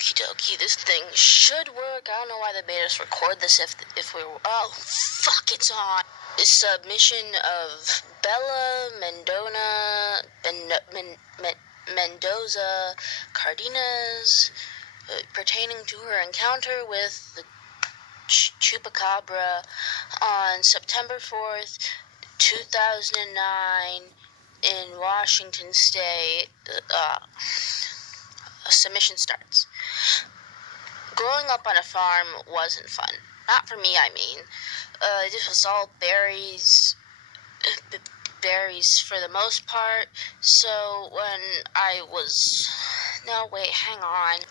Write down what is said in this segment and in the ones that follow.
Okie dokie, this thing should work. I don't know why they made us record this if we were... Oh, fuck, it's on. Submission of Bella Mendoza Cardenas pertaining to her encounter with the Chupacabra on September 4th, 2009 in Washington State. Submission starts. Growing up on a farm wasn't fun. Not for me, I mean. This was all berries for the most part. So when I was... No, wait, hang on.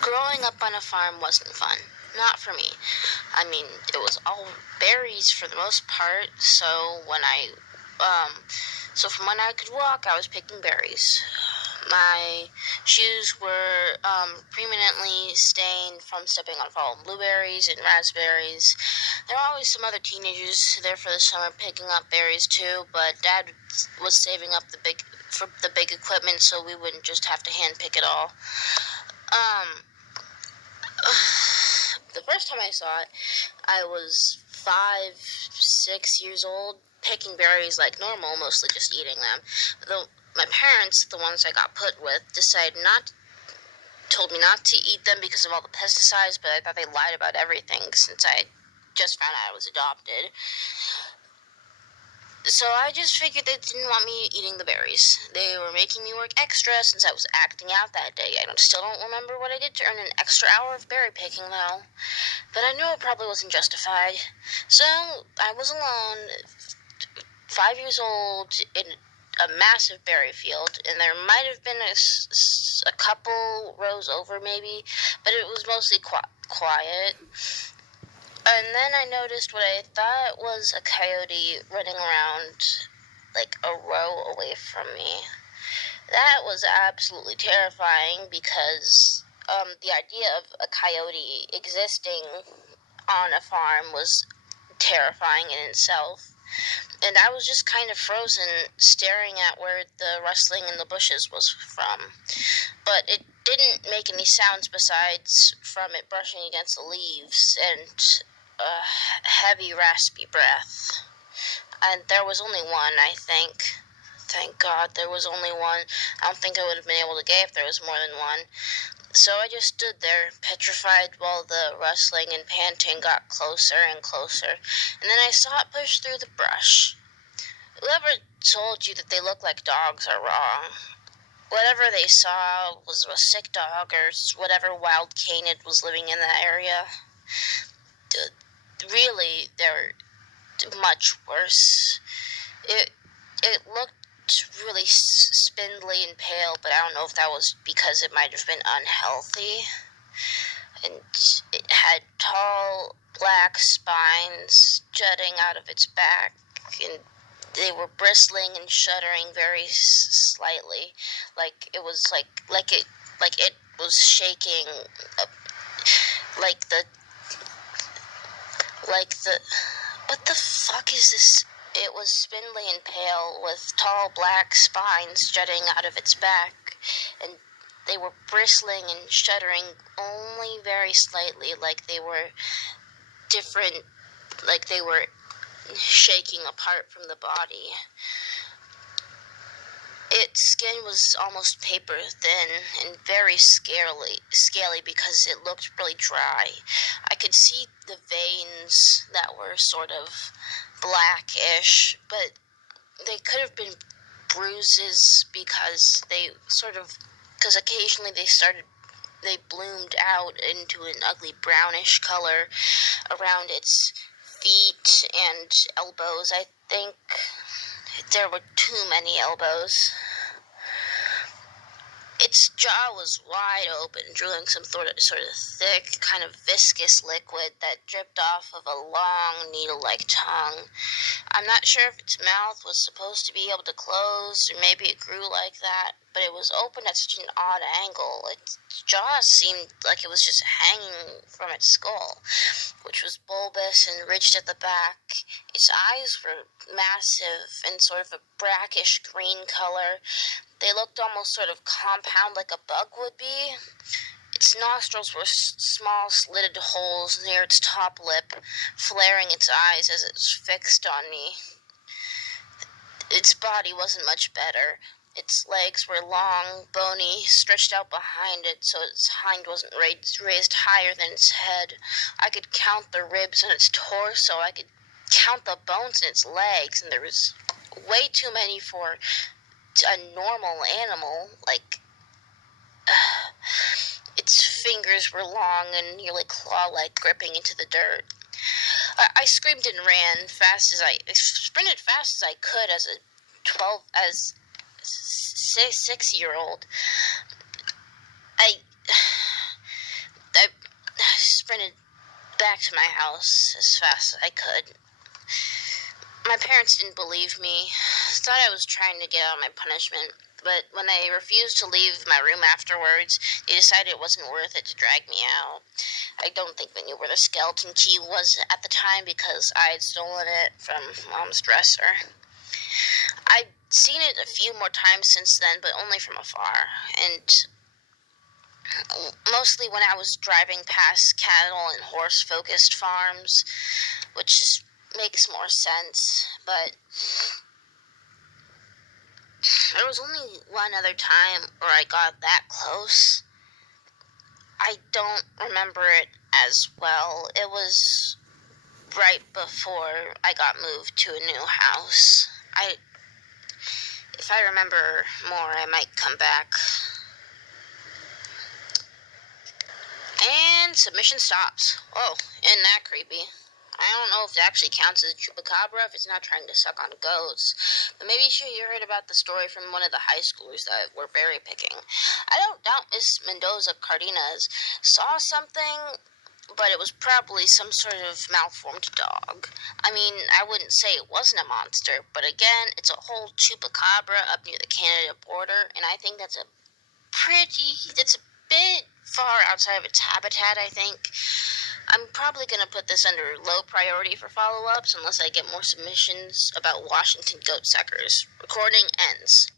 Growing up on a farm wasn't fun. Not for me. I mean, it was all berries for the most part. So from when I could walk, I was picking berries. My shoes were permanently stained from stepping on fallen blueberries and raspberries. There were always some other teenagers there for the summer picking up berries too, but Dad was saving up the big equipment so we wouldn't just have to hand pick it all. The first time I saw it, I was 5, 6 years old, picking berries like normal, mostly just eating them. My parents, the ones I got put with, told me not to eat them because of all the pesticides, but I thought they lied about everything since I just found out I was adopted. So I just figured they didn't want me eating the berries. They were making me work extra since I was acting out that day. I still don't remember what I did to earn an extra hour of berry picking, though. But I know it probably wasn't justified. So I was alone, 5 years old, in a massive berry field, and there might have been a couple rows over maybe, but it was mostly quiet. And then I noticed what I thought was a coyote running around like a row away from me. That was absolutely terrifying because the idea of a coyote existing on a farm was terrifying in itself. And I was just kind of frozen, staring at where the rustling in the bushes was from. But it didn't make any sounds besides from it brushing against the leaves and a heavy, raspy breath. And there was only one, I think. Thank God there was only one. I don't think I would have been able to get if there was more than one. So I just stood there, petrified, while the rustling and panting got closer and closer. And then I saw it push through the brush. Whoever told you that they look like dogs are wrong. Whatever they saw was a sick dog or whatever wild canid was living in that area. Really, they're much worse. It looked really spindly and pale, but I don't know if that was because it might have been unhealthy. And it had tall black spines jutting out of its back, and they were bristling and shuddering very slightly, like it was like it was shaking, like the what the fuck is this? It was spindly and pale, with tall black spines jutting out of its back, and they were bristling and shuddering only very slightly, like they were different, like they were shaking apart from the body. Its skin was almost paper thin and very scaly because it looked really dry. I could see the veins that were sort of blackish, but they could have been bruises because occasionally they bloomed out into an ugly brownish color around its feet and elbows. I think there were too many elbows. Its jaw was wide open, drooling some sort of thick, kind of viscous liquid that dripped off of a long, needle-like tongue. I'm not sure if its mouth was supposed to be able to close, or maybe it grew like that, but it was open at such an odd angle. Its jaw seemed like it was just hanging from its skull, which was bulbous and ridged at the back. Its eyes were massive and sort of a brackish green color. They looked almost sort of compound like a bug would be. Its Its nostrils were small slitted holes near its top lip, flaring its eyes as it fixed on me. Its body wasn't much better. Its legs were long, bony, stretched out behind it so its hind wasn't raised higher than its head. I could count the ribs on its torso. I could count the bones in its legs, and there was way too many for a normal animal. Its fingers were long and nearly claw-like, gripping into the dirt. I screamed and ran sprinted fast as I could as a 6-year-old. I sprinted back to my house as fast as I could. My parents didn't believe me, thought I was trying to get out of my punishment, but when I refused to leave my room afterwards, they decided it wasn't worth it to drag me out. I don't think they knew where the skeleton key was at the time because I had stolen it from Mom's dresser. I've seen it a few more times since then, but only from afar, and mostly when I was driving past cattle and horse-focused farms, which makes more sense, but there was only one other time where I got that close. I don't remember it as well. It was right before I got moved to a new house. If I remember more, I might come back. And submission stops. Oh, isn't that creepy? I don't know if it actually counts as a chupacabra if it's not trying to suck on goats. But maybe you heard about the story from one of the high schoolers that were berry picking. I don't doubt Miss Mendoza Cardenas saw something, but it was probably some sort of malformed dog. I mean, I wouldn't say it wasn't a monster, but again, it's a whole chupacabra up near the Canada border, and I think that's a bit far outside of its habitat, I think. I'm probably going to put this under low priority for follow-ups unless I get more submissions about Washington goat suckers. Recording ends.